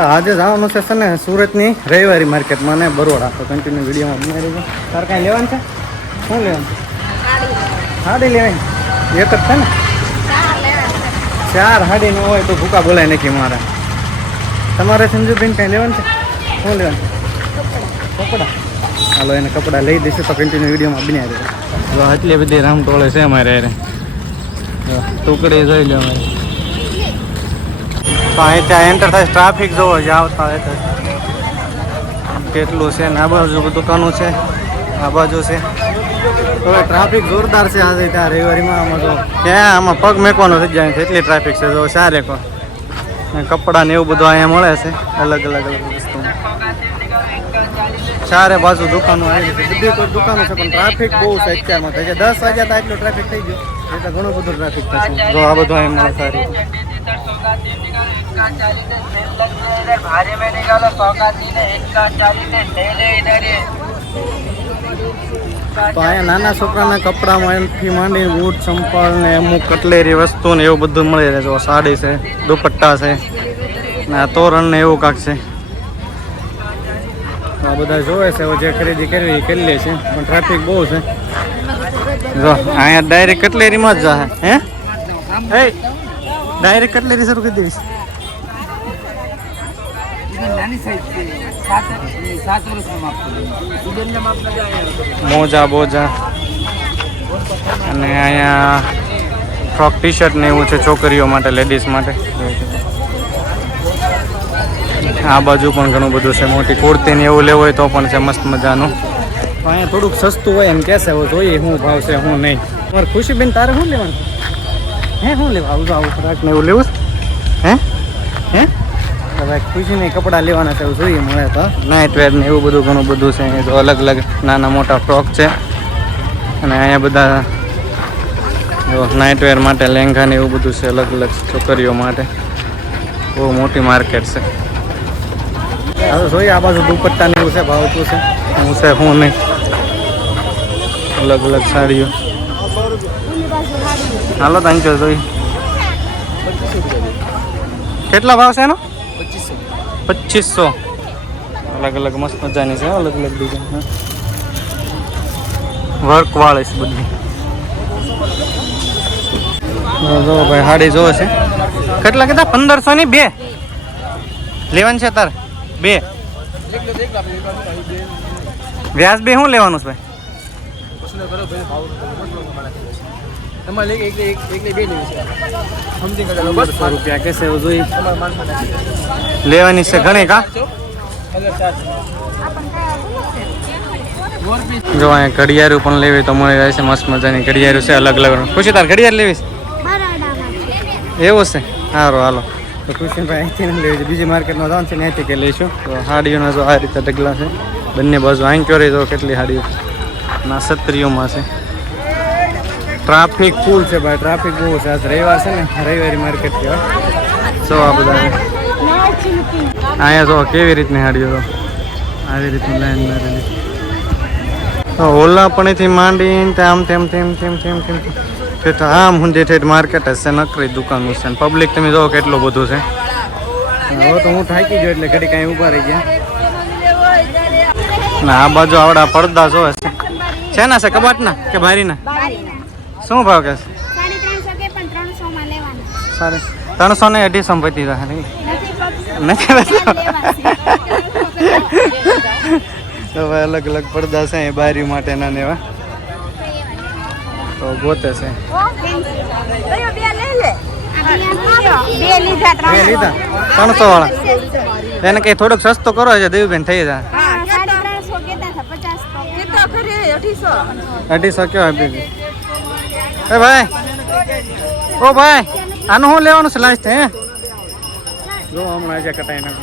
આજે જવાનું છે ને સુરતની રવિવારી માર્કેટમાં ને બરોડા. તો કન્ટિન્યુ વિડીયોમાં બનાવી દેજો. તાર કાંઈ લેવાનું છે? શું લેવાનું? સાડી લેવાની એક જ છે ને? 4 સાડી ન હોય તો ભૂકા બોલાય નથી મારે. તમારે સંજુબેન કાંઈ લેવાનું છે? શું લેવાનું? કપડાં. હાલો એને કપડાં લઈ દઈશું તો કન્ટિન્યુ વિડીયોમાં બનાવી દેજો. જો આટલી બધી રામટોળે છે અમારે અરે ટુકડી જોઈ લો અમારે. તો અહીં ત્યાં એન્ટર થાય ટ્રાફિક જોવો જ આવતા કેટલું છે ને આ બાજુ દુકાનો છે આ બાજુ છે. તો ટ્રાફિક જોરદાર છે આજે ત્યાં રવિવારીમાં. આમાં તો ક્યાં આમાં પગ મેકવાનો થઈ જાય એટલી ટ્રાફિક છે. જો સારે કપડાં ને એવું બધું અહીંયા મળે છે અલગ અલગ વસ્તુ. ચારે બાજુ દુકાનો આવી છે બધી કોઈ દુકાનો છે પણ ટ્રાફિક બહુ છે અત્યારમાં થઈ જાય. 10 વાગ્યા તો એટલો ટ્રાફિક થઈ ગયો એટલે ઘણું બધું ટ્રાફિક થશે. જો આ બધું અહીં મળે સારી. તો અહીંયા નાના છોકરાના કપડામાંથી માંડી બૂટ ચંપલ ને અમુક કટલેરી વસ્તુ ને એવું બધું મળી રહે. જો સાડી છે દુપટ્ટા છે ને આ તોરણ ને એવું કાંક છે. આ બધા જોવે છે જે ખરીદી કરવી એ કરી લે છે પણ ટ્રાફિક બહુ છે. જો અહીંયા ડાયરેક્ટ કટલેરીમાં જ જાય. હે ડાયરેક્ટ કટલેરી શરૂ કરી દેવી. મોજા બોજા અને અહીંયા ફ્રોક ટી શર્ટ ને એવું છે છોકરીઓ માટે લેડીઝ માટે. આ બાજુ પણ ઘણું બધું છે. મોટી કુર્તી ને એવું લેવું હોય તો પણ છે મસ્ત મજાનું. અહીંયા થોડુંક સસ્તું હોય એમ કહેશે જોઈએ શું ભાવ છે શું નહીં. તમારે ખુશીબેન તારે શું લેવાનું? હે શું લેવા આવું ફ્રાક ને એવું લેવું? હે ભાઈ ખુશીને કપડાં લેવાના છે એવું જોઈએ મળે તો. નાઇટ વેર ને એવું બધું ઘણું બધું છે. તો અલગ અલગ નાના મોટા ફ્રોક છે અને અહીંયા બધા નાઇટ વેર માટે લેંઘા ને એવું બધું છે અલગ અલગ છોકરીઓ માટે. બહુ મોટી માર્કેટ છે. હવે જોઈએ આ બાજુ દુપટ્ટા ને એવું છે ભાવતું છે હું છે હું નહીં. અલગ અલગ સાડીઓ હાલો તાંચો જોઈ કેટલા ભાવ છે એનો? 2500. અલગ અલગ મસ્ત મજાની છે અલગ અલગ ડિઝાઇન વર્ક વાળી છે બધી. જો ભાઈ સાડી જોવે છે કેટલા કીધા? 1500 ની 2 લેવાની છે તારે? 2 વ્યાજ 2 શું લેવાનું છે ભાઈ? રૂપિયા કે છે જોઈ લેવાની છે ઘણી કા. જો અહીંયા ઘડિયાળું પણ લેવી તો મળી જાય છે મસ્ત મજાની ઘડિયાળું છે અલગ અલગ. ખુશી તાર ઘડિયાળ લેવી છે? એવું છે સારું હાલો. તો ખુશીભાઈ અહીંથી લેવી છે બીજી માર્કેટમાં જવાનું છે ને અહીંથી કે લઈશું. તો સાડીઓના જો આ રીતે ઢગલા છે બંને બાજુ. અહીં ક્યોરી જો કેટલી સાડીઓ ના છત્રીઓમાં છે. ટ્રાફિક ફૂલ છે ભાઈ ટ્રાફિક બહુ છે. આજ રવિવાર છે ને રવિવારી માર્કેટ કહેવાય. જો આ બધા અહીંયા જો કેવી રીતની સાડીઓ તો આવી રીતની લાઈન મારેલી. તો ઓલાપણીથી માંડીને આમ તેમ તેમ તેમ તેમ તેમ ઠેઠ આમ ઊંધી ઠેઠ માર્કેટ જ છે નકરી દુકાનો છે. પબ્લિક તમે જો કેટલું બધું છે. હવે તો હું થાકી ગયો એટલે ઘડી કાંઈ ઊભા રહી ગયા. ના આ બાજુ આવડા પડદા જોવે છે. શેના છે? કબાટના કે બારીના? શું ભાવ કે છે? 300 ને 250 પતી જશે નથી તો ભાઈ અલગ અલગ પડદા છે બારી માટેના ને એવા તો ગોતે છે. 300 વાળા એને કઈ થોડુંક સસ્તો કરો છે દેવીબેન થઈ જાય. 250 કયો આપી? એ ભાઈ ઓ ભાઈ આનું શું લેવાનું છે લાસ્ટ? હે જો હમણાં આજે કટાઈ નાખો.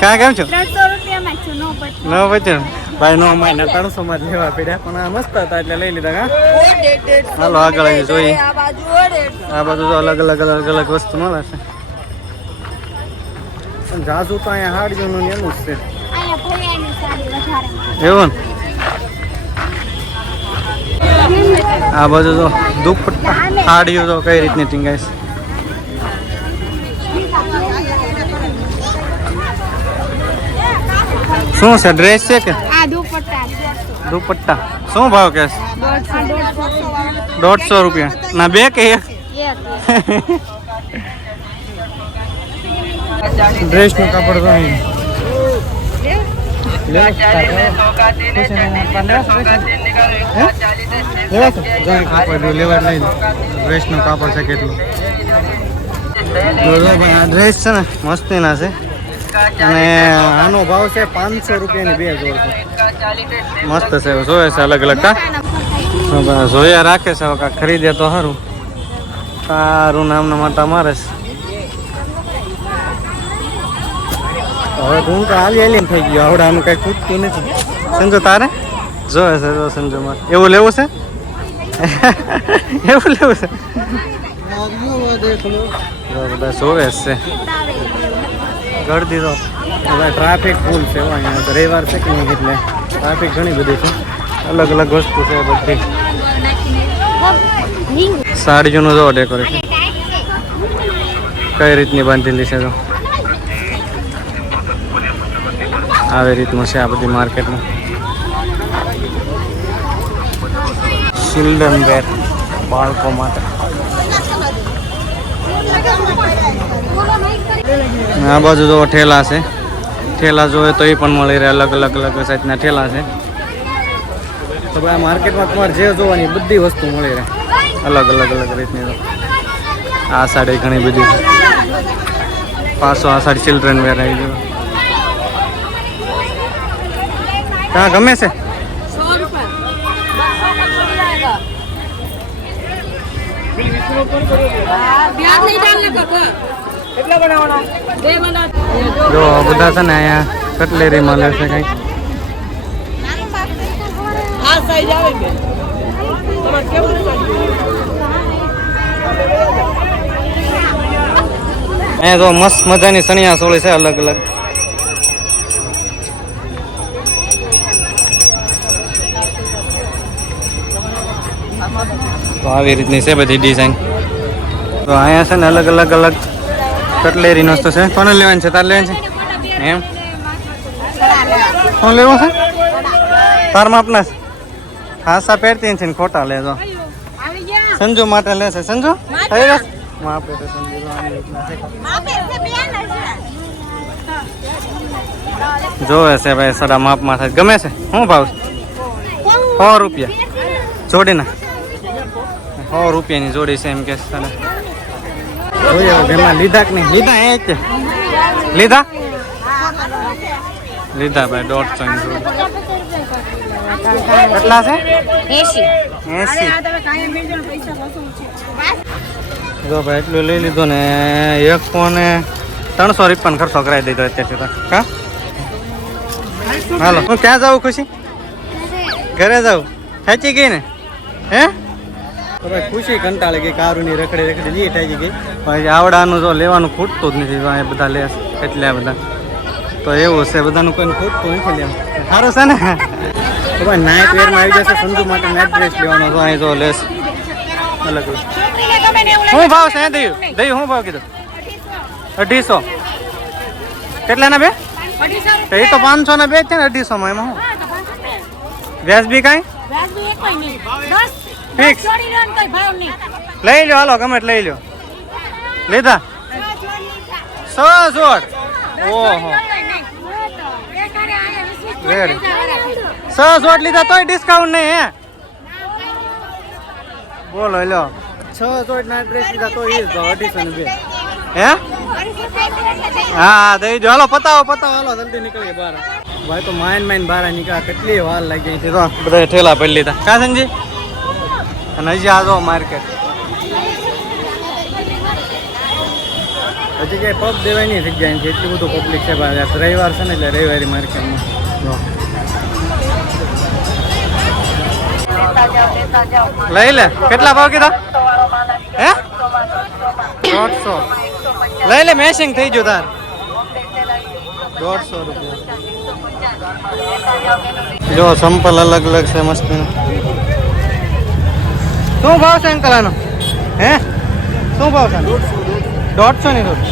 કાં કેમ છો? 300 રૂપિયામાં છું. નો બચ્યું ભાઈ નો મહિના 300 માં લેવા પડ્યા પણ આ મસ્ત હતા એટલે લઈ લીધા. હા હાલો આગળ જોઈએ. આ બધું તો અલગ અલગ અલગ અલગ વસ્તુ મળે છે. જાજુ તો અહીંયા હાડીઓનું એનું જ છે એવું ને. આ બાજુ તો દુપટ્ટા સાડીઓ તો કઈ રીતની ટીંગાઈશ. શું છે ડ્રેસ છે કે દુપટ્ટા? શું ભાવ કે? 150 રૂપિયા ના બે કે એક? ડ્રેસ નું કાપડ તો અહીં ડ્રેસ નું કાપડ છે કેટલું? ડ્રેસ છે ને મસ્તીના છે અને આનો ભાવ છે 500 રૂપિયાની 2 જોડ છે. મસ્ત છે, જોયે છે અલગ અલગ કા જોયા રાખે છે. કાંક ખરીદે તો સારું. સારું નામના માટા મારે છે. હવે હું તો હાલી થઈ ગયો. આવડાનું કઈ ખૂટતું નથી. સંજુ તારે જોવે છે? જો સંજુ મારે એવું લેવું છે. એવું લેવું છે. બધા જોવે છે. ગળદી તો ટ્રાફિક ફૂલ છે અહીંયા તો. રવિવાર છે કે નહીં એટલે ટ્રાફિક ઘણી બધી છે. અલગ અલગ વસ્તુ છે બધી. સાડીઓનું જો ડેકોરેશન કઈ રીતની બાંધેલી છે. તો આવી રીતનું છે આ બધી માર્કેટમાં. ચિલ્ડ્રન વેર બાળકો માટે. આ બાજુ જો ઠેલા છે. ઠેલા જોઈએ તો એ પણ મળી રહે. અલગ અલગ અલગ સાઈઝના ઠેલા છે. તો ભાઈ આ માર્કેટમાં તમારે જે જોવાની બધી વસ્તુ મળી રહે. અલગ અલગ અલગ રીતની. આ સાડી ઘણી બધી છે. પાછો આ સાડી ચિલ્ડ્રન વેર આવી ગયો. ક્યાં ગમે છે? જો બધા છે ને અહીંયા કટલેરી માં લેશે કઈ. અહીંયા તો મસ્ત મજાની સણિયા સોળી છે અલગ અલગ. તો આવી રીતની છે બધી ડિઝાઇન. તો અહીંયા છે ને અલગ અલગ અલગ કટલેરી નો વસ્તુ છે. કોને લેવાની છે? તારે લેવાની છે એમ? શું લેવું છે તારમાં? આપના ખાસા પહેરતી છે ને ખોટા લેજો. સંજુ માટે લેશે. સંજુ માપે તો સંજુ જોવે છે ભાઈ. સડા માપમાં થાય. ગમે છે? શું ભાવ? 100 રૂપિયા જોડી ના. 100 રૂપિયાની જોડી છે એમ કે. લીધા કે નહીં લીધા? એ છે લીધા લીધા ભાઈ. 150 ની જોડી. કેટલા છે? 80. જો ભાઈ એટલું લઈ લીધું ને. એક ફોને 350 ખર્ચો કરાવી દીધો અત્યારથી તો. કા હાલો હું ક્યાં જાઉં? ખુશી ઘરે જાઉં. થાચી ગઈ ને? હે તો ભાઈ ખુશી કંટાળી ગઈ. કારુની રખડે રખડે લી થાકી ગઈ. પછી આવડાનું જો લેવાનું ખૂટતું જ નથી. તો અહીંયા બધા લે એટલે બધા તો એવું છે. બધાનું કોઈ ખૂટતું નથી લેવું. સારું છે ને? તો ભાઈ નાઇટ વેરમાં આવી જશે. સંજુ માટે નાઇટ ડ્રેસ લેવાનો. તો અહીં જો લેસ અલગ અલગ. શું ભાવ છે? દયું દયું શું ભાવ કીધું? 250. કેટલાના બે? તો એ તો 500 ના બે છે ને. 250 માં એમાં શું વ્યાજબી કાંઈ ફિક્સ? લઈ લો હાલો ગમે લઈ લો. લીધા 100 જોડ. ઓહો 100 જોડ લીધા તોય ડિસ્કાઉન્ટ નહીં હે? બોલો લો 6 જોડ ના ડ્રેસ લીધા તો એ 250 ની બે હે? હા દઈ દો. હાલો પતાવો પતાવો. હાલો જલ્દી નીકળીએ બહાર. ભાઈ તો માઇન બહાર નીકળ્યા. કેટલી વાર લાગી ગઈ છે. તો બધા ઠેલા પડી લીધા. કા સંજી? અને હજી આ જો માર્કેટ હજી ક્યાંય પગ દેવાની જગ્યા નથી. એટલું બધું પબ્લિક છે ભાઈ. રવિવાર છે ને એટલે રવિવારી માર્કેટમાં. લઈ લે. કેટલા ભાવ કીધા? હે 150. લઈ લે. મેસિંગ થઈ ગયું તાર. 150 રૂપિયા. જો સંપલ અલગ અલગ છે મસ્ત. શું ભાવ છે અંકલ આનો? હે શું ભાવ છે? 150 ની રોજ.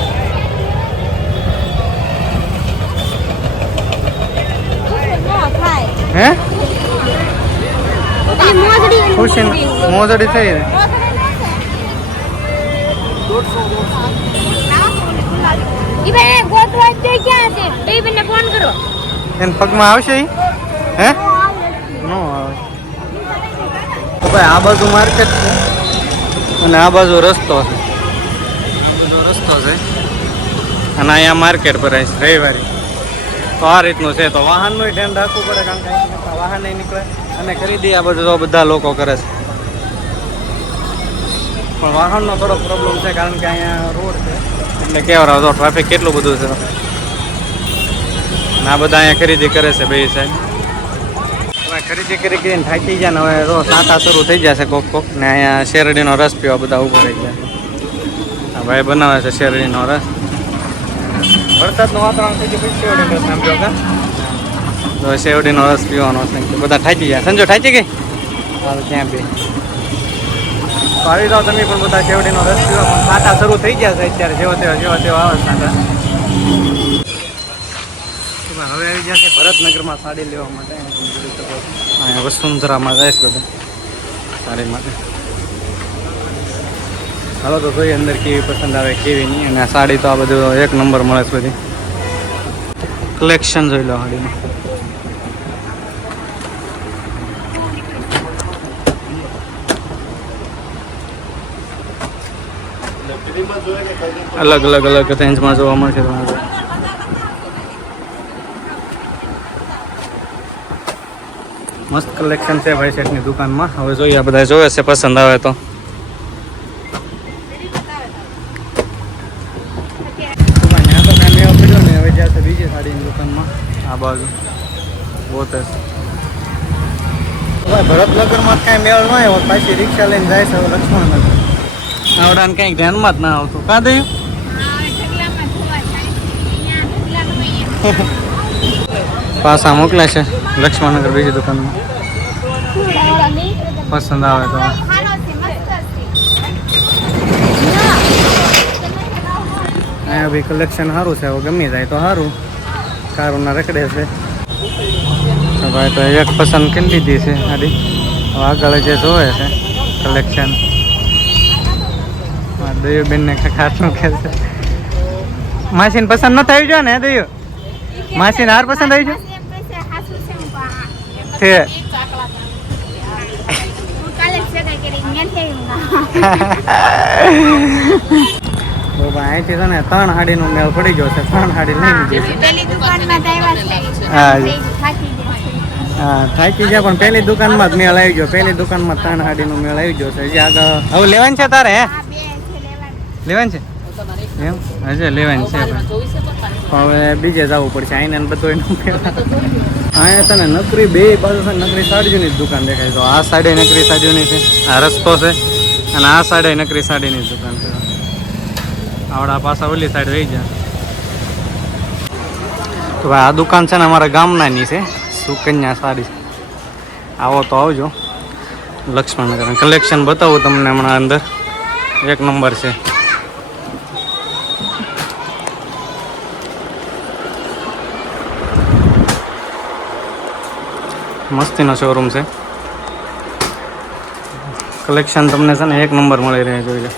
હે ખુશી મોજડી થઈ ને એને પગમાં આવશે ઈ? હે નો આવે તો ભાઈ આ બાજુ માર્કેટ છે અને આ બાજુ રસ્તો છે. રસ્તો છે અને અહીંયા માર્કેટ ભરાય છે રવિવારે. તો આ રીતનું છે. તો વાહનનું ધ્યાન રાખવું પડે કારણ કે વાહન નહીં નીકળે અને ખરીદી આ બધું તો બધા લોકો કરે છે. પણ વાહનનો થોડો પ્રોબ્લેમ છે કારણ કે અહીંયા રોડ છે એટલે કેવરાવ તો ટ્રાફિક કેટલું બધું છે. આ બધા અહીંયા ખરીદી કરે છે બે સાઈડ. હવે ખરીદી કરીને થાકી ગયા ને હવે તો સાંતા શરૂ થઈ જશે કોક ને અહીંયા શેરડીનો રસ પીવા બધા ઊભો રહી ગયા. ભાઈ બનાવે છે શેરડીનો રસ. વરસાદનું વાતાવરણ થઈ ગયું પછી શેરડીનો રસ સાંભળ્યો કા તો શેરડીનો રસ પીવાનો છે બધા થાકી ગયા. સંજો થાકી ગઈ હાલ ક્યાં બે તો આવી જાઓ તમે પણ બધા શેરડીનો રસ પીવા. પણ સાંતા શરૂ થઈ ગયા છે અત્યારે જેવા તેવા આવે સાંતા. હવે આવી ગયા છે ભરતનગરમાં સાડી લેવા માટે. અહીંયા વસુંધરામાં જાય છે બધા સાડી માટે. હાલો તો જોઈએ અંદર કેવી પસંદ આવે કેવી નહીં. અને આ સાડી તો આ બધું એક નંબર મળે છે. બધી કલેક્શન જોઈ લો સાડીનું. અલગ રેન્જમાં જોવા મળશે તમારે. મસ્ત કલેક્શન છે ભાઈ શેઠની દુકાનમાં. હવે જોઈએ બધા જોવે છે પસંદ આવે તો. બીજી સાડીની દુકાનમાં આ બાજુ બોતે ભરતનગરમાં કાંઈ મેળ ન આવ્યો પાછી રિક્ષા લઈને જાય છે લક્ષ્મણનગર. આવડાને કંઈક ધ્યાનમાં જ ના આવતું. કાં દયું પાછા મોકલે છે લક્ષ્મણનગર બીજી દુકાનમાં. પસંદ આવે તો અહીંયા બી કલેક્શન સારું છે. હવે ગમી જાય તો સારું. કારુના રખડે છે ભાઈ. તો એક પસંદ કરી લીધી છે સાડી. હવે આગળ જે જોવે છે કલેક્શન દયુબેનને ખાટનું કે છે. માસીને પસંદ ન થઈ ગયો ને દયુ? માસીને હાર પસંદ આવી ગયો છે? અહીંથી છે ને 3 હાડીનો મેળ પડી ગયો છે. 3 હાડી લઈ લીધી. હા થાકી ગયા પણ પહેલી દુકાનમાં જ મેળ આવી ગયો. પહેલી દુકાનમાં 3 હાડીનો મેળ આવી ગયો છે. હજી આગળ હવે લેવાનું છે તારે? હે લેવાનું છે એમ? હજે લેવાની છે હવે બીજે જવું પડશે. આઈને બધું એનું અહીંયા છે ને નકરી બે બાજુ છે નકરી સાડીઓની જ દુકાન દેખાય. તો આ સાડી નકરી સાડીઓની છે. આ રસ્તો છે અને આ સાડી નકરી સાડીની જ દુકાન છે. આવડા પાછા ઓલી સાઈડ રહી જાય. તો ભાઈ આ દુકાન છે ને અમારા ગામનાની છે. સુકન્યા સાડી. આવો તો આવજો લક્ષ્મણનગર. કલેક્શન બતાવું તમને હમણાં અંદર. એક નંબર છે. મસ્તીનો શોરૂમ છે. કલેક્શન તમને છે ને એક નંબર મળી રહે. જોઈ લો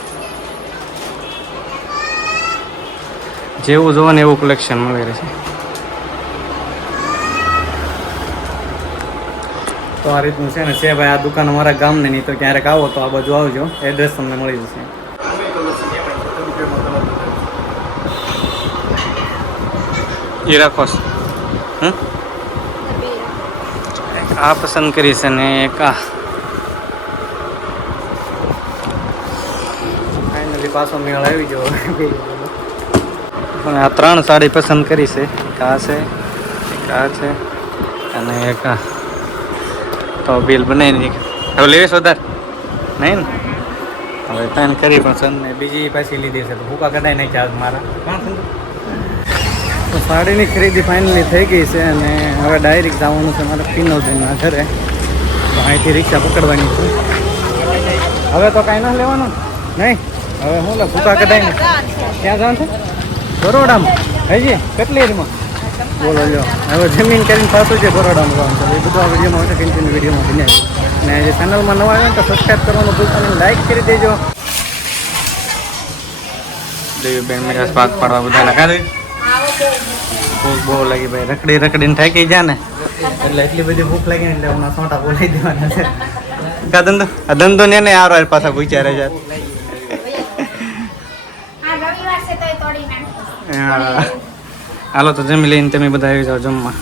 જેવું જોવો ને એવું કલેક્શન મળી રહે છે. તો આ રીતનું છે ને છે ભાઈ આ દુકાન અમારા ગામને. નહીં તો ક્યારેક આવો તો આ બાજુ આવજો. એડ્રેસ તમને મળી જશે. એ રાખો આ પસંદ કરી છે ને એક આ ફાઇનલી પાછો મેળ આવી ગયો. પણ આ 3 સાડી પસંદ કરી છે. એક આ છે, એક આ છે અને એક આ. તો બિલ બનાવી દીધું. હવે લેવીશ વધારે નહીં ને? હવે 3 કરી પણ સંને બીજી પાછી લીધી છે. તો ભૂકા કઢાઈ નાખ્યા મારા. તો સાડીની ખરીદી ફાઇનલી થઈ ગઈ છે અને હવે ડાયરેક્ટ જવાનું છે મારે પિનોજીના ઘરે. તો અહીંથી રિક્ષા પકડવાની છે. હવે તો કાંઈ ન લેવાનું નહીં. હવે હું લે ભૂકા કઢાય ને ક્યાં જવાનું છે? બરોડામાં. હજી કેટલી એરીમાં? બોલો લ્યો. હવે જમીન કરીને પાછું છે બરોડામાં જવાનું છે. એ બધું આ વિડીયોમાં હશે, કન્ટિન્યુ વિડીયોમાં બન્યા. અને જે ચેનલમાં નવા આવે તો સબસ્ક્રાઈબ કરવાનું ભૂલતા નહીં, લાઈક કરી દેજો. દેવીબેન મેરા પાક પાડવા બધાને કાઢી ભૂખ બહુ લાગી ભાઈ. રખડીને થાકી ગયા ને એટલે એટલી બધી ભૂખ લાગી ને એટલે હમણાં સોટા બોલાવી દેવાના છે. કા ધંધો આ ધંધો ને ને આરો પાછા પૂછ્યા રહે છે. હાલો તો જમી લઈને તમે બધા આવી જાઓ જમવા.